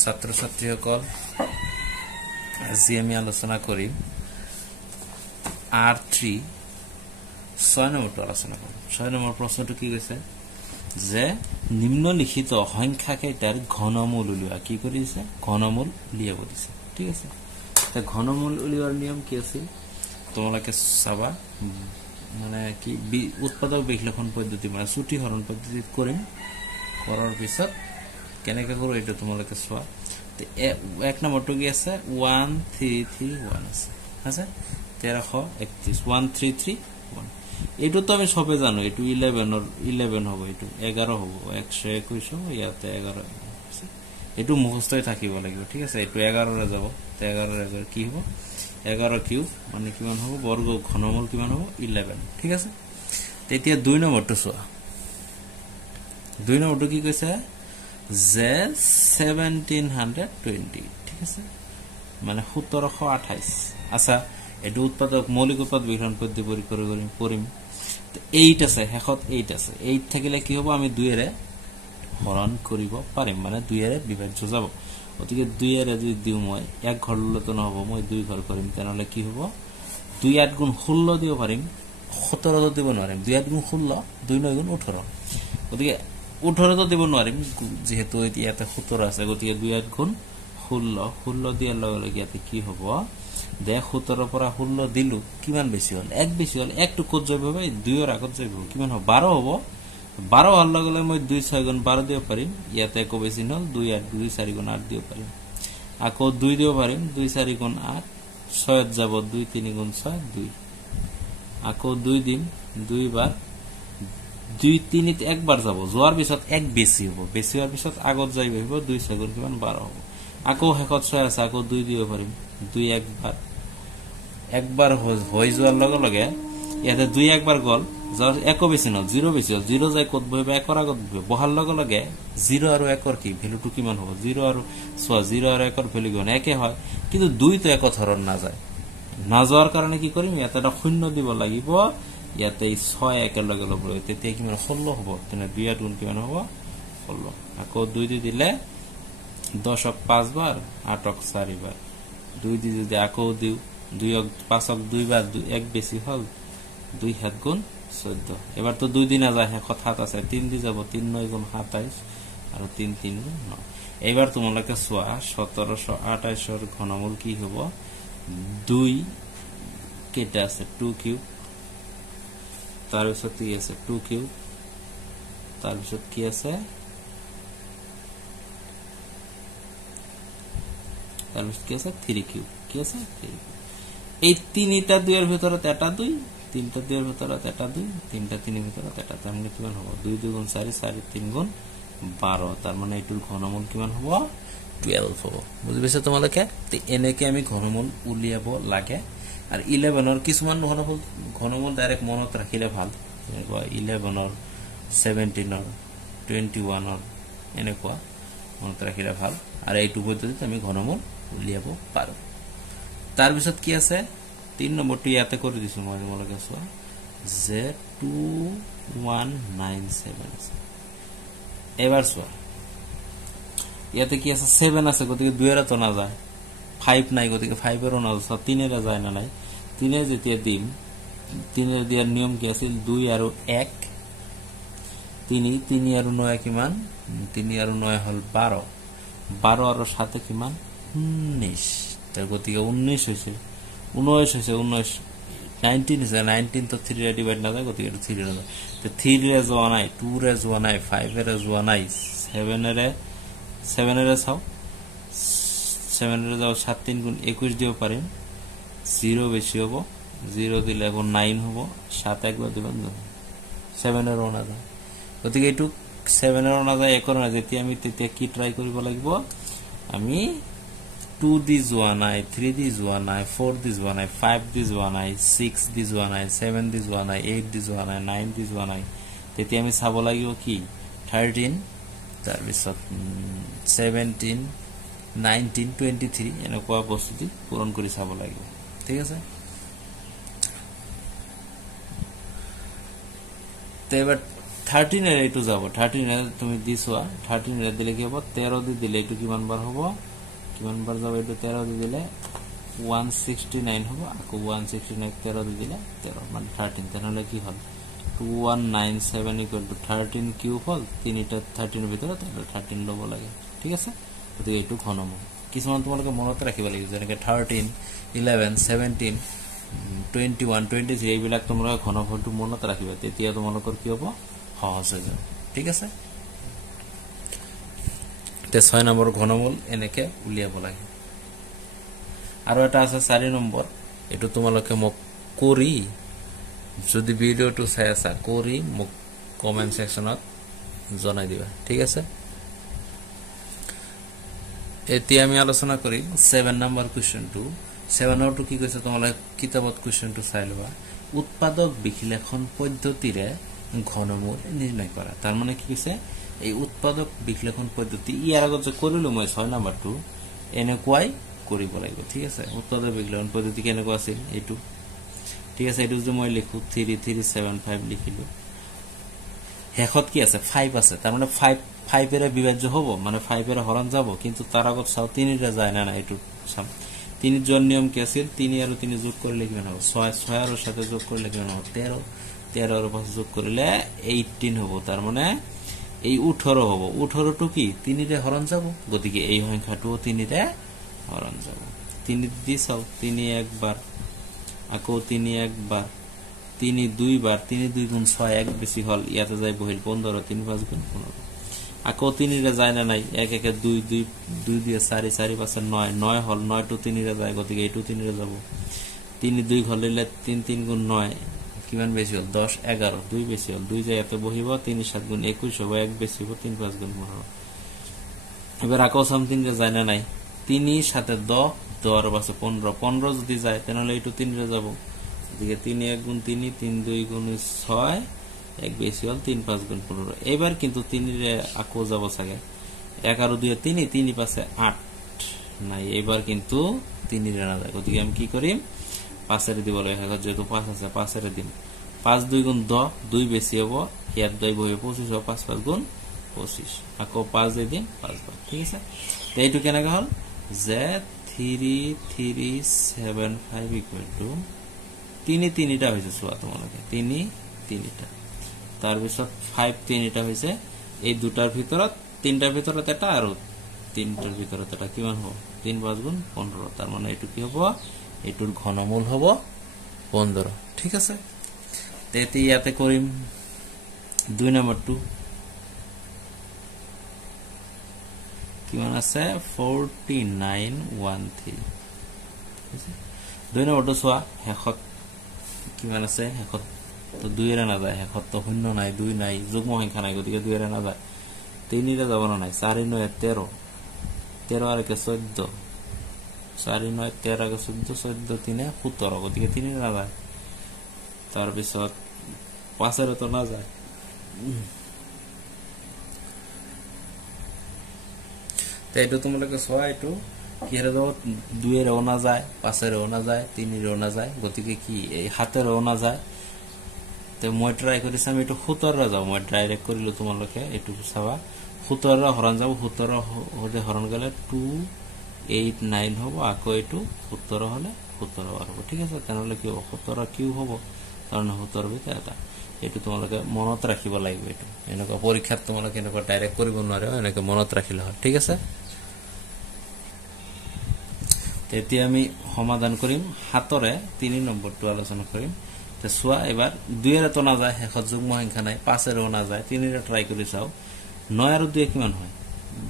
ছাত্ৰ ছাত্ৰীসকল আজি আমি আলোচনা কৰিম R3 6 নম্বৰটো আলোচনা কৰিম 6 নম্বৰ প্ৰশ্নটো কি কৈছে যে নিম্নলিখিত সংখ্যা কেইটাৰ ঘনমূল উলিওৱা কি কৰিছে ঘনমূল উলিয়াব দিছে ঠিক আছে তে ঘনমূল উলিওৱাৰ নিয়ম কি আছে তোমালোকে চাবা মানে কি উৎপাদক বিশ্লেষণ পদ্ধতি মানে ছুটি হৰণ পদ্ধতিত কৰিম কৰাৰ পিছত কেনেকৈ কৰো এটা তোমালোকে চোৱা তে এক নম্বৰটো কি আছে 1331 আছে আছে 1331 1331 এটো তো আমি সবে জানো এটো 11 হ'ব এটো 11 হ'ব 121 হ'ব ইয়াতে 11 এটো মুখস্থই থাকিব লাগিব ঠিক আছে এটো 11 ৰে যাব তে 11 ৰে কি হ'ব 11 কিউব মানে কিমান হ'ব বৰ্গ ঘনমূল কিমান হ'ব 11 ঠিক আছে তেতিয়া 2 নম্বৰটো চোৱা 2 নম্বৰটো কি কৈছে যে 1720 ঠিক আছে মানে 1728 আচ্ছা এটো উৎপাদক মৌলিক উৎপাদক বিশ্লেষণ পদ্ধতি কৰিম 8 আছে হেখত 8 আছে 8 থাকিলে কি হ'ব আমি 2 এৰে হৰণ কৰিব পাৰিম মানে 2 এৰে বিভাজ্য যাব অতিকে 2 এৰে যদি দিও মই এক ঘৰ লতো নহব মই 2 ঘৰ কৰিম তেনলে কি হ'ব 2 8 গুণ 16 দিব পাৰিম 17 তো দিব নোৱাৰিম 2 8 গুণ 16 2 9 গুণ 18 অতিকে 18 তো দিব নোৱাৰিম যেহেতু ইয়াতে 17 আছে গতিকে 2 8 গুণ 16 দিয়াৰ লগে লগে ইয়াতে কি হ'ব দে 17 পৰা 16 দিলু কিমান বেছি হল এক বেছি হল একটু কোত যাব ভাই 2 এর আগত যাব কিমান হ'ব 12 হ'ব 12 হল লগে লগে মই 2 6 গুণ 12 দিব পাৰিম ইয়াতে কো বেছি হল 2 8 2 4 গুণ 8 দিব পাৰিম আকো 2 দিব পাৰিম 2 4 গুণ 8 6 যাব 2 3 গুণ 6 2 আকো 2 দিম 2 বার 2 3 তে একবার যাব যোৱাৰ পিছত এক বেছি হ'ব বেছি হোৱাৰ পিছত আগত যাই বহিব 2 6 গুণ কিমান 12 হ'ব আকো হেকত 6 আছে আকো 2 দিব পাৰিম 2 একবাৰ হৈ যোৱাৰ লগে লগে ইয়াতে 2 একবাৰ গল যাৰ একো বেছি ন 0 বেছি 0 যাই কত বহিব একৰ আগত বহাল লগে লগে 0 আৰু 1 ৰ কি ভ্যালুটো কিমান হ'ব 0 আৰু 0 আৰু 1 ৰ ভ্যালু গণ একে হয় কিন্তু 2 তো একত হৰণ না যায় না যাওয়াৰ কাৰণে কি কৰিম ইয়াতে এটা শূন্য দিব লাগিব ইয়াতে 6 একের লগে লব তেতিয়া কিমান 16 হ'ব তেনে 2 8 গুণ কিমান হ'ব 16 আকৌ 2 দি দিলে 10 ক 5 বার 8 ক 4 বার 2 দি যদি আকৌ দিও 2 ক 5 ক 2 বার 1 বেশি হল 2 7 গুণ 14 এবার তো 2 দিন না যায় কথা আছে 3 দি যাব 3 9 গুণ 27 আর 3 3 গুণ 9 এবার তোমালকে সোয়া 1728 এর ঘনমূল কি হ'ব 2 কেটা আছে 2 কিউব তার পিছত কি আছে 2 কিউব তার পিছত কি আছে তার পিছত কি আছে 3 কিউব কি আছে 3 এই তিনটা 2 এর ভিতরে এটা 2 তিনটা 2 এর ভিতরে এটা 2 তিনটা 3 এর ভিতরে এটা তার মানে কিমান হবে 2 2 গুণ 4 4 3 গুণ 12 তার মানে এটুর ঘনমূল কিমান হবে 12 হবে বুঝি পাইছা তোমালকে তে এনেকে আমি ঘনমূল উলিয়াব লাগে আর 11 এর কিছুমান ঘনমূল ডাইরেক্ট মনত রাখিলে ভাল 11 এর 17 এর 21 এর এনেকুৱা মনত ৰাখিলে ভাল আৰ এইটো পদ্ধতিতে আমি ঘনমূল উলিয়াব পাৰো তাৰ পিছত কি আছে 3 নম্বৰটো ইয়াতে কৰি দিছো মই তোমালোকে চোৱা Z2197 আছে এবাৰ চোৱা ইয়াতে কি আছে 7 আছে গতিকে 2 এর তো না যায় 5 নাই গতিকে 5 এরও না যায় 3 এর যায় না নাই 3 এর যেতিয়া দিম 3 এর দিয়ার নিয়ম কি আছিল 2 আর 1 3 আর 9 কিমান 3 আর 9 হল 12 12 আর সাথে কিমান 19 তার গতিকে 19 হইছে 19 হইছে 19 19 is 19 তো 3 রে ডিভাইড না যায় গতিকে 3 রে যায় তো 3 রে যোৱা নাই 2 ৰে যোৱা নাই 5 ৰে যোৱা নাই 7 রে চাও 7 রে যাও 7 3 গুণ 21 দিব পারিম 0 বেশি হবো 0 দিলে এখন 9 হবো 7 একবার দিবেন 7 এর ওনা যায় গতিকে এটু 7 এর ওনা যায় একর না যেতি আমি তেতিয়া কি ট্রাই কৰিব লাগিব আমি 2 দি যোৱা নাই 3 দি যোৱা নাই 4 দি যোৱা নাই 5 দি যোৱা নাই 6 দি যোৱা নাই 7 দি যোৱা নাই 8 দি যোৱা নাই 9 দি যোৱা নাই তেতিয়া আমি চাব লাগিব কি 13 তাৰ পিছত 17 19 23 এনেকুৱা বস্তুটি পূৰণ কৰি চাব লাগিব ঠিক আছে তেবাৰ 13 এৰ এইটো যাব 13 এৰ তুমি দিছোৱা 13 এর দিলে কি হ'ব 13 দি দিলে এইটো কিমান বার হ'ব কিমান বার যাব এইটো 13 দি দিলে 169 হ'ব আকো 169 13 দি দিলে 13 মানে 13 তেনলে কি হল 2197 ইকুয়াল টু 13 কিউব হল তিনিটা 13 এর ভিতৰত 13 লব লাগে ঠিক আছে তো এইটো ঘনমূল কিছুমান তোমালোকে মনত ৰাখিব লাগিব যেনেকৈ 13 11 17 21 23 এইবিলাক তোমালোকে ঘনফলটো মনত ৰাখিবা তেতিয়া তোমালোকৰ কি হ'ব সহজ হৈ যাব ঠিক আছে তে 6 নম্বৰ ঘনমূল এনেকে উলিয়াব লাগে আৰু এটা আছে 4 নম্বৰ এটো তোমালোকে মোক কৰি যদি ভিডিওটো চাই আছা কৰি মোক কমেন্ট সেকশনত জনাই দিবা ঠিক আছে এতিয়া আমি আলোচনা কৰিম 7 নম্বৰ কোৱেশ্চনটো 7 নম্বৰটো কি কৈছে তোমালোকে কিতাপত কোৱেশ্চনটো চাই লবা উৎপাদক বিশ্লেষণ পদ্ধতিৰে ঘনমূল নিৰ্ণয় কৰা তাৰ মানে কি কৈছে এই উৎপাদক বিশ্লেষণ পদ্ধতি ইয়াৰ আগত যে কৰিলো মই 6 নম্বৰটো এনেকুৱাই কৰিব লাগিব ঠিক আছে উৎপাদক বিশ্লেষণ পদ্ধতি কেনেকুৱা আছিল এইটো ঠিক আছে এইটো যে মই লিখো 3375 লিখিলো হেখত কি আছে 5 আছে তাৰ মানে 5 এর বিভাজ্য হ'ব মানে 5 এর হরণ যাব কিন্তু তার আগত চাও 3 রে যায় না এইটো চাম 3 জন নিয়ম কি আছিল 3 আৰু 3 যোগ কৰিলে কি হ'ব 6 আৰু সাথে যোগ কৰিলে কি হ'ব 13 13 আৰু 5 যোগ কৰিলে 18 হ'ব তাৰ মানে এই 18 হ'ব 18 টো কি 3 ৰে হৰণ যাব গতিকে এই সংখ্যাটো 3 ৰে হরণ যাব 3 দি চাও 3 একবার আকো 3 একবার 3 দুইবার 3 2 গুণ 6 এক বেশি হল ইয়াতে যায় বহিল 15 3 5 গুণ 15 আকো 3 রে যায় না নাই 1 1 2 2 2 দিয়ে 4 4 5 9 9 হল 9 টু 3 রে যায় গতিকে এইটো 3 রে যাব 3 2 হলে 3 3 গুণ 9 কিমান বেশি হল 10 11 2 বেশি হল 2 যায় এত বহিব 3 7 গুণ 21 হবে 1 বেশি হবে 3 5 গুণ 15 এবার আকো সামথিং রে যায় না নাই 3 সাথে 10 10 আর পাশে 15 15 যদি যায় তাহলে এইটো 3 রে যাব এদিকে 3 1 গুণ 3 3 2 গুণ 6 এক বেশি হল 3 5 গুণ 15 এবার কিন্তু 3 রে আকো যাব সাগে 11 2 3 3 পাশে 8 নাই এবার কিন্তু 3 রে না যায় গতিকে আমি কি করি 5 এর দিব লাগে যেহেতু 5 আছে 5 এর দিন 5 2 গুণ 10 2 বেশি হবে ইয়াত যাই বহে 25 হবে 5 5 গুণ 25 আকো 5 দিন 5 বার ঠিক আছে তো এইটো কেনেকা হল যে 3375 ইকুয়াল টু 3 3টা হইছে সোয়া তোমালকে 3 3টা তার পিছত 5 3টা হইছে এই দুটার ভিতৰত তিনটাৰ ভিতৰত এটা আৰ তিনটাৰ ভিতৰত এটা কিমান হ'ব 3 5 গুণ 15 তার মানে এটু কি হ'ব এটুর ঘনমূল হ'ব 15 ঠিক আছে তেতি ইয়াতে কৰিম 2 নম্বৰটো কিমান আছে 4913 2 নম্বৰটো সোয়া হেখত কিমান আছে হেখত তো 2 এর না যায় হেখত তো শূন্য নাই 2 নাই যুগ্ম সংখ্যা নাই গতিকে 2 এর না যায় 3 রে যাব না নাই 4 9 13 13 আর কে 14 4 9 13 কে 14 14 3 17 গতিকে 3 রে না যায় তার পিছত 5 এর তো না যায় তাই তো তোমালকে সোয়া এটো কি রে দাও 2 এর না যায় 5 এর না যায় 3 এর না যায় গতিকে কি এই হাতের না যায় তো মই ট্রাই করিস আমি একটু 17 রে যাও মই ডাইরেক্ট করিলো তোমালকে একটু চাবা 17 রে হরণ যাব 17 হতে হরণ গেলে 289 হবে আকো এটু 17 হলে 17 বার হবে ঠিক আছে তাহলে কি হবে 17 কিউ হবে কারণ 17 ভিতরে এটা এটু তোমালকে মনত রাখিব লাগবে এটু এনেকা পরীক্ষাত তোমালকে এনেকা ডাইরেক্ট করিব নোৱাৰে এনেকা মনত ৰাখিলে হয় ঠিক আছে তেতিয়া আমি সমাধান কৰিম হাতৰে 3 নম্বৰটো আলোচনা কৰিম তে সোয়া এবার 2 এর তো না যায় হেখত যুগ্ম সংখ্যা নাই 5 এরও না যায় 3 এর ট্রাই কৰি চাও 9 আর 2 কিমান হয়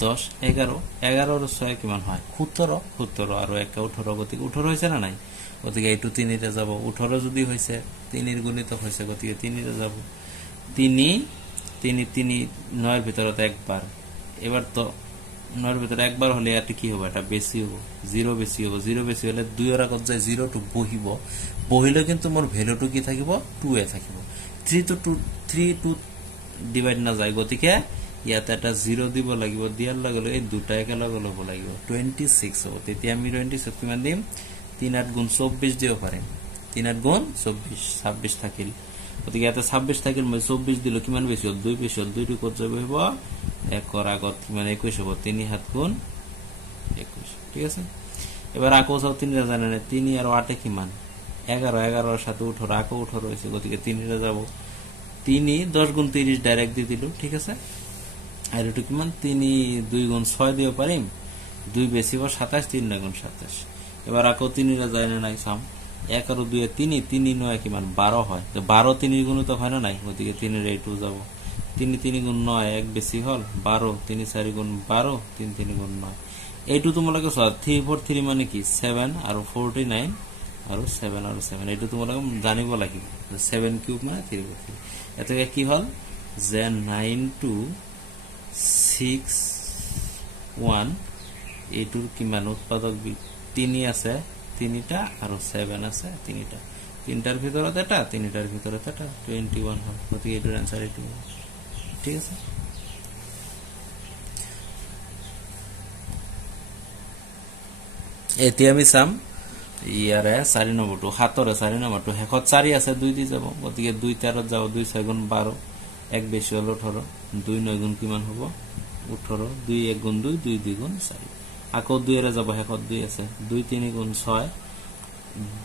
10 11 11 আর 6 কিমান হয় 17 17 আর 1 18 গতিকে 18 হইছে না নাই গতিকে এইটো 3 এর যাব 18 যদি হইছে 3 এর গুণিত হইছে গতিকে 3 এর যাব 3 3 3 9 এর ভিতরতে একবার এবার তো 9 এর ভিতরে একবার হলে এটা কি হবে এটা বেশি হবে 0 বেশি হবে 0 বেশি হলে 2 এর আগত যায় 0 টু বহিব বহিলে কিন্তু মোর ভ্যালুটো কি থাকিব 2 এ থাকিব 3 to 3 to ডিভাইড না যায় গতিকে ইয়াতে এটা 0 দিব লাগিব দিয়ার লাগলে এই দুটা একেলগে লব লাগিব 26 হবে তেতিয়া আমি 26 কিমান দিম 3 8 গুণ 24 দিও পারে 3 8 গুণ 24 26 থাকিল গতিকে ইয়াতে 26 থাকিল 24 দিলো কিমান বেশি হল 2 বেশি হল 2 কত যাব হইব 1 এর আগত মানে 21 হবো 3 হাত গুণ 21 ঠিক আছে এবার আকো সব 3 রা জানেন 3 আর 8 এ কি মান 11 11 এর সাথে 18 আকো 18 হইছে গতিকে 3 রা যাব 3 10 গুণ 30 ডাইরেক্ট দিয়ে দিল ঠিক আছে আর এটু কি মান 3 2 গুণ 6 দিও পারিম 2 বেশি হবো 27 3 গুণ 27 এবার আকো 3 রা জানেন নাই সাম 1 আর 2 এ 3 3 9 কি মান 12 হয় তো 12 3 গুণ তো হয় না নাই গতিকে 3 এর এই 2 যাব 3 3 গুণ 9 এক বেশি হল 12 3 4 গুণ 12 3 3 গুণ 9 এইটু তোমালকে 3 4 3 মানে কি 7 আর 49 আর 7 আর 7 এইটু তোমালকে জানিব লাগিব 7 কিউব মানে 3 4 3 এতকে কি হল যে 9 2 6 1 এইটুর কি মান উৎপাদক 3 আছে 3টা আর 7 আছে 3টা 3টার ভিতরে এটা 3টার ভিতরে এটা 21 হয় গতিকে এটার आंसर 81 ঠিক আছে এটি আমি সাম ইয়ারে 4 নম্বরটো হাতরে 4 নম্বরটো হেকত 4 আছে 2 দি যাব গতিকে 2 4 যাব 2 6 গুণ 12 এক বেশি হলো 18 2 9 গুণ কিমান হবে 18 2 1 গুণ 2 2 2 গুণ 4 আকো 2 এর যাব হেকত 2 আছে 2 3 গুণ 6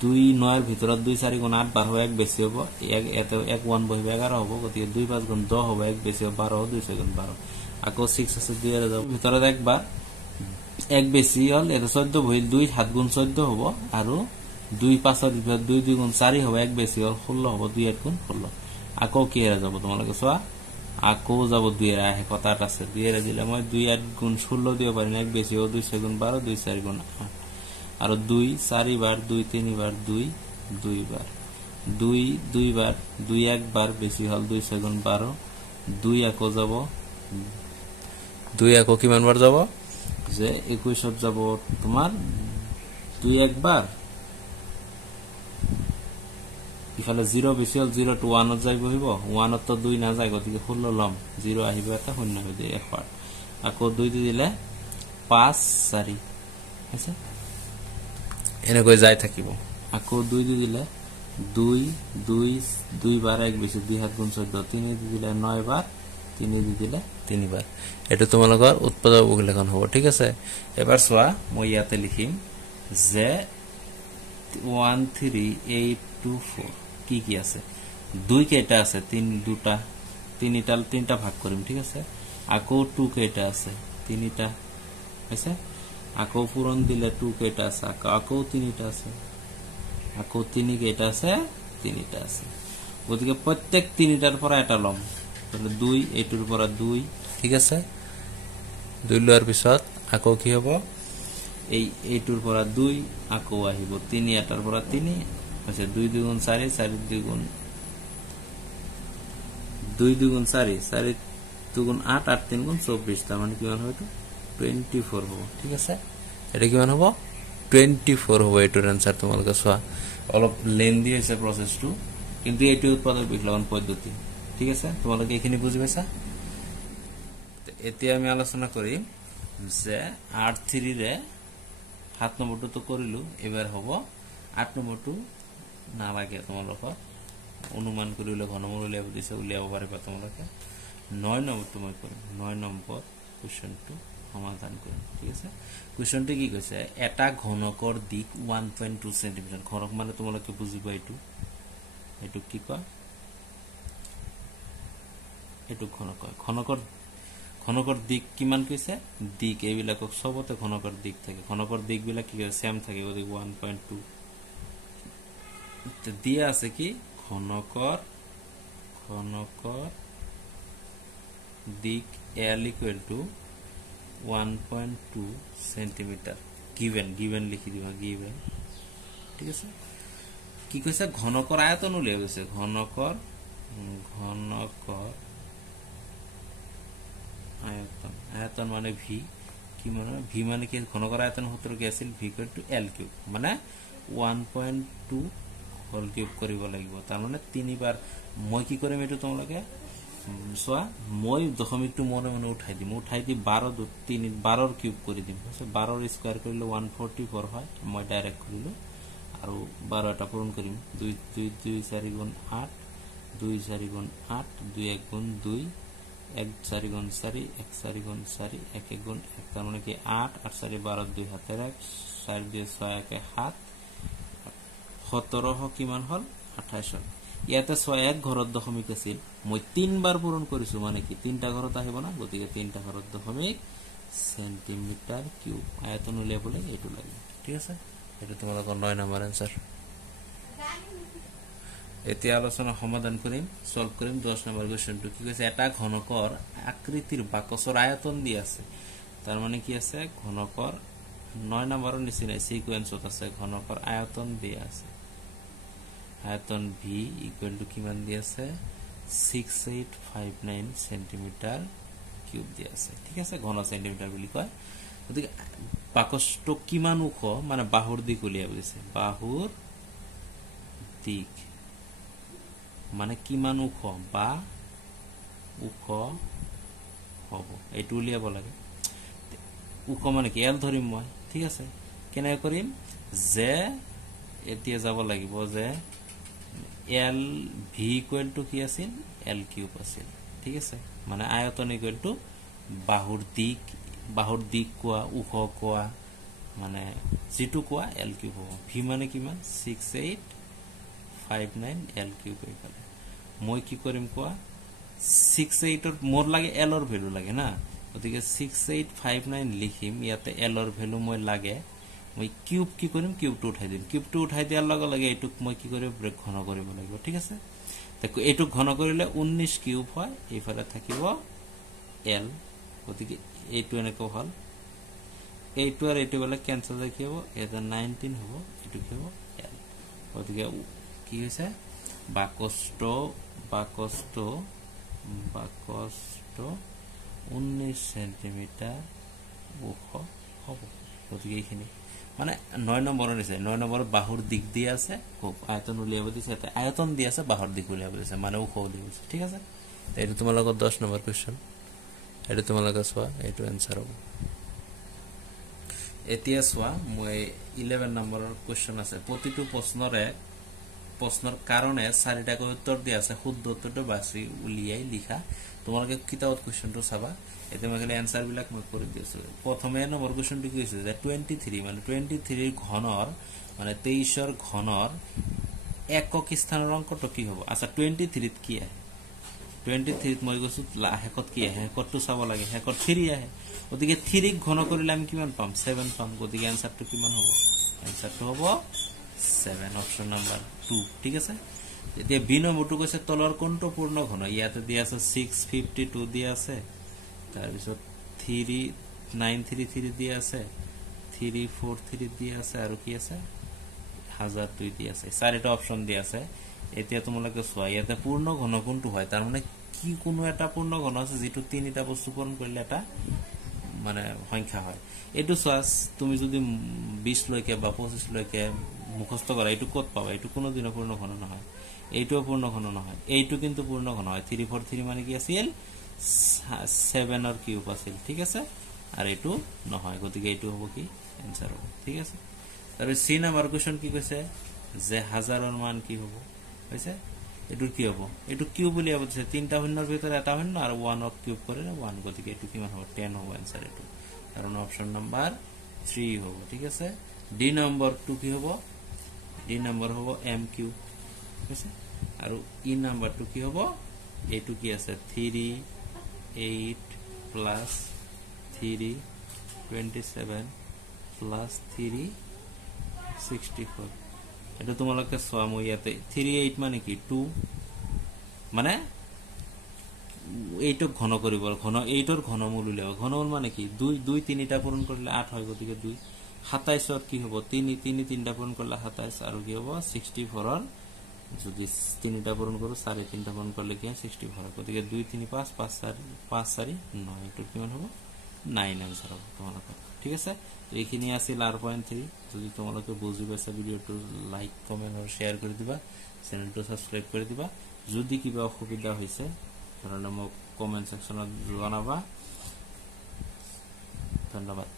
2 9 এর ভিতৰত 2 4 গুণ 8 12 এক বেশি হবে 1 এতে 1 1 বহিবে 11 হবে গতিকে 2 5 গুণ 10 হবে এক বেশি হবে 12 2 6 গুণ 12 আকো 6 আছে 2 এর যাব ভিতৰত একবার এক বেশি হল এটা 14 বহিল 2 7 গুণ 14 হবে আর 2 5 এর ভিতর 2 2 গুণ 4 হবে এক বেশি হল 16 হবে 2 8 গুণ 16 আকো কি এর যাব তোমালকে সোয়া আকো যাব 2 এর আহে কথা আছে 2 এর দিলে মই 2 8 গুণ 16 দিও পারি না এক বেশি হবে 2 6 গুণ 12 2 4 গুণ 8 আর 2 4 বার 2 3 বার 2 2 বার 2 2 বার 2 1 বার বেশি হল 2 6 গুণ 12 2 আকো যাব 2 আকো কি মান বার যাব যে 21 যাব তোমার 2 1 বার ইফালে 0 বেশি হল 0 টু 1 যাইব হইব 1 তো 2 না যায় গতিকে 16 লম 0 আহিব এটা শূন্য হৈ যায় একবার আকো 2 দি দিলে 5 4 আছে এনে কই যাই থাকিব আকো 2 দি দিলে 2 2 2 বার এক বেশি 2 হাত গুণ 14 3 দি দিলে 9 বার 3 দি দিলে 3 বার এটা তোমালকৰ উৎপাদক লেখন হ'ব ঠিক আছে এবাৰ সোয়া মই ইয়াতে লিখিম যে 13824 কি কি আছে 2 কেটা আছে 3 দুটা 3টা ভাগ কৰিম ঠিক আছে আকো 2 কেটা আছে 3টা আছে আকো পূরণ দিলে 2 কেটা আছে আকো 3টা আছে আকো 3 কেটা আছে 3টা আছে গতিকে প্রত্যেক 3টার পর এটা লম তাহলে 2 এইটোৰ পৰা 2 ঠিক আছে 2 লোৱাৰ পিছত আকো কি হ'ব এই এইটোৰ পৰা 2 আকো আহিব 3 এটাৰ পৰা 3 আছে 2 2 গুণ 4 4 2 গুণ 2 2 গুণ 4 4 2 গুণ 8 8 3 গুণ 24 তার মানে কি মান হবে 24 হবে ঠিক আছে এটা কি মান হবে 24 হবে এটার आंसर তোমালকে সোয়া অলপ লেন্দি হইছে প্রসেসটো কিন্তু এটি উৎপাদক বিপ্লবন পদ্ধতি ঠিক আছে তোমালকে এখানে বুঝি পাইছা এতিয়া আমি আলোচনা করি যে 8 রে 7 নম্বরটো তো করিলু এবার হবো 8 নম্বরটো না লাগে তোমালকে অনুমান করিলে ঘনমূল উলিয়াব দিছে উলিয়াব পারিবা তোমালকে 9 নম্বরটো মই করিম 9 নম্বর কোশ্চেনটো সমাধান করিম ঠিক আছে কোশ্চেনটো কি কইছে এটা ঘনকৰ দিক 1.2 সেমি ঘনক মানে তোমালকে বুজিবা এটু কি কয় এটু ঘনক কয় ঘনকৰ দিক কিমান কইছে দিক এইবিলাকক সবতে ঘনকৰ দিক থাকে ঘনকৰ দিক বিলাক কি সেম থাকে ওদি 1.2 তে দিয়া আছে কি ঘনকৰ দিক L = 1.2 সেন্টিমিটাৰ given লিখি দিবা given ঠিক আছে কি কইছে ঘনকৰ আয়তন উলিয়াই গৈছে ঘনকৰ আয়তন মানে v কি মানে v মানে কি ঘনকৰ আয়তন সূত্র কি আছিল v = L কিউব মানে 1.2 হোল কিউব কৰিব লাগিব তাৰ মানে 3 বাৰ মই কি কৰিম এটো তোমালকে সোয়া মই দশমিকটো মনে মনে উঠাই দি 12 3 12 এর কিউব কৰি দিম 12 এৰ স্কয়াৰ কৰিলে 144 হয় মই ডাইৰেক্ট কৰিলো আৰু 12টা পূৰণ কৰিম 2 2 2 4 গুণ 8 2 4 গুণ 8 2 1 গুণ 2 1 4 গুণ 4 1 4 গুণ 4 1 1 গুণ 1 তার মানে কি 8 8 4 12 2 হাতের 1 4 2 6 1 7 17 কিমান হল 28 হল ইয়াতে 6 এক ঘৰত দশমিক আছিল মই 3 বাৰ পূৰণ কৰিছো মানে কি তিনটা ঘৰত আহিব না গতিকে তিনটা ঘৰত দশমিক সেন্টিমিটাৰ কিউব আয়তন উলিয়াবলে এটু লাগে ঠিক আছে এটা তোমালোকৰ 9 নম্বৰ आंसर এতিয়া আলোচনা সমাধান কৰিম সলভ কৰিম 10 নম্বৰ কোৱেশ্চনটো কি কৈছে এটা ঘনকৰ আকৃতিৰ বাকসৰ আয়তন দি আছে তাৰ মানে কি আছে ঘনকৰ 9 নম্বৰৰ নিচিনা সিকোয়েন্সত আছে ঘনকৰ আয়তন দি আছে আয়তন v ইকুয়াল টু কিমান দি আছে 6859 সেন্টিমিটার কিউব দি আছে ঠিক আছে ঘন সেন্টিমিটার বুলি কয় গতিকে বাকসটো কিমান উখ মানে বাহুৰ দিক উলিয়া বুজিছে বাহুৰ দিক মানে কিমান উখ বা উখ হ'ব এটু উলিয়াব লাগে উখ মানে কি এল ধৰিম মই ঠিক আছে কেনে কৰিম যে এতিয়া যাব লাগিব যে এল ভি ইকুয়াল টু কি আছিল এল কিউব আছিল ঠিক আছে মানে আয়তন ইকুয়াল টু বাহুৰ দিক কোৱা উখ কোৱা মানে যেটো কোৱা এল কিউব হ'ব ভি মানে কিমান 6859 এল কিউব ইফালে মই কি কৰিম কোৱা 68 ৰ মোৰ লাগে এল ৰ ভ্যালু লাগে না গতিকে 6859 লিখিম ইয়াতে এল ৰ ভ্যালু মই লাগে মই কিউব কি কৰিম কিউবটো উঠাই দিম কিউবটো উঠাই দিয়াৰ লগে লগে এটুক মই কি কৰিম ব্ৰেক ঘন কৰিব লাগিব ঠিক আছে দেখো এটুক ঘন কৰিলে 19 কিউব হয় এইফালে থাকিব এল গতিকে এইটো এনেকৈ হল এইটো আৰু এইটো বলে ক্যান্সেল হৈ কি হ'ব এটা 19 হ'ব এটু কি হ'ব এল গতিকে কি হৈছে বাকষ্ট 19 সেন্টিমিটার ওখ হ'ব গতিকে এইখিনি মানে 9 নম্বৰৰ নিচে 9 নম্বৰৰ বাহুৰ দিক দি আছে খুব আয়তন উলিয়াব দিছে আয়তন দি আছে বাহুৰ দিক উলিয়াব দিছে মানে ওখ উলিয়াব দিছে ঠিক আছে এইটো তোমালোকৰ 10 নম্বৰ কোৱেশ্চন এইটো তোমালোকৰ সোৱা এইটো आंसर হ'ব এতিয়া সোৱা মই 11 নম্বৰৰ কোৱেশ্চন আছে প্ৰতিটো প্ৰশ্নৰ কাৰণে চাৰিটাকৈ উত্তৰ দিয়া আছে শুদ্ধ উত্তৰটো বাছি উলিয়াই লিখা তোমালোকে কিতাপত কোৱেশ্চনটো চাবা এতে মই খালি आंसर বিলাক মই কৰি দিছো প্ৰথমে নম্বৰ কোৱেশ্চনটো কি হৈছে যে 23 মানে 23 ৰ ঘনৰ মানে 23 ৰ ঘনৰ একক স্থানৰ অংকটো কি হ'ব আচ্ছা 23 ত কি আহে 23 ত মই কৈছো হেকত কি আহে হেকটো চাব লাগে হেকত 3 আহে গতিকে 3 ক ঘন কৰিলে আমি কিমান পাম 7 পাম গতিকে आंसरটো কিমান হ'ব आंसरটো হ'ব 7 অপশন নাম্বার 2 ঠিক আছে এতিয়া বি নম্বৰটো কৈছে তলৰ কোনটো পূৰ্ণ ঘন ইয়াতে দিয়া আছে 652 দিয়া আছে তাৰ পিছত 3933 দিয়া আছে 343 দিয়া আছে আৰু কি আছে 1002 দিয়া আছে চাৰিটা অপশন দিয়া আছে এতিয়া তোমালোকে চোৱা ইয়াতে পূৰ্ণ ঘন কোনটো হয় তাৰ মানে কি কোনো এটা পূৰ্ণ ঘন আছে যেটো তিনিটা বস্তু পূৰণ কৰিলে এটা মানে সংখ্যা হয় এটো সোয়াস তুমি যদি 20 লৈকে বা 25 লৈকে মুখস্থ কৰা এটো কত পাবা এটো কোনো দিন পূৰ্ণ ঘন নহয় এইটো পূৰ্ণ ঘন নহয় এইটো কিন্তু পূৰ্ণ ঘন হয় 343 মানে কি আছিল 7 ৰ কিউব আছিল ঠিক আছে আৰু এটো নহয় গতিকে এটো হ'ব কি आंसर হ'ব ঠিক আছে আৰু সি নম্বৰ কোৱেশ্চন কি কৈছে যে হাজাৰৰ মান কি হ'ব কৈছে এটো কি হ'ব এটো কিউব বুলি আছে তিনটা শূন্যৰ ভিতৰত এটা শূন্য আৰু 1 অফ কিউব কৰিলে 1 গতিকে এটো কিমান হ'ব 10 হ'ব आंसर এটো কারণ অপশন নাম্বার 3 হবে ঠিক আছে ডি নাম্বার 2 কি হবে ডি নাম্বার হবে এম কিউ ঠিক আছে আর ই নাম্বার 2 কি হবে এটু কি আছে 3 8 প্লাস 3 27 প্লাস 3 64 এটা তোমালোকে সোয়া মই ইয়াতে 38 মানে কি 2 মানে এইটো ঘন কৰিব ঘন এইটোৰ ঘনমূল উলিয়াব ঘনমূল মানে কি 2 2 3টা পূৰণ কৰিলে 8 হয় গতিকে 2 27 ৰ কি হ'ব 3 3 3টা পূৰণ কৰিলে 27 আৰু কি হ'ব 64 ৰ যদি 3টা পূৰণ কৰো 4 3টা পূৰণ কৰিলে কি 64 গতিকে 2 3 5 5 4 5 4 9 এটো কিমান হ'ব 9 आंसर হ'ব তোমালোকৰ ঠিক আছে তো এইখিনি আছিল r.3 যদি তোমালোকে বুজি পাইছা ভিডিওটো লাইক কমেন্ট আৰু শেয়াৰ কৰি দিবা চেনেলটো সাবস্ক্ৰাইব কৰি দিবা যদি কিবা অসুবিধা হৈছে তাহলে মোক কমেন্ট সেকশনত জনাবা ধন্যবাদ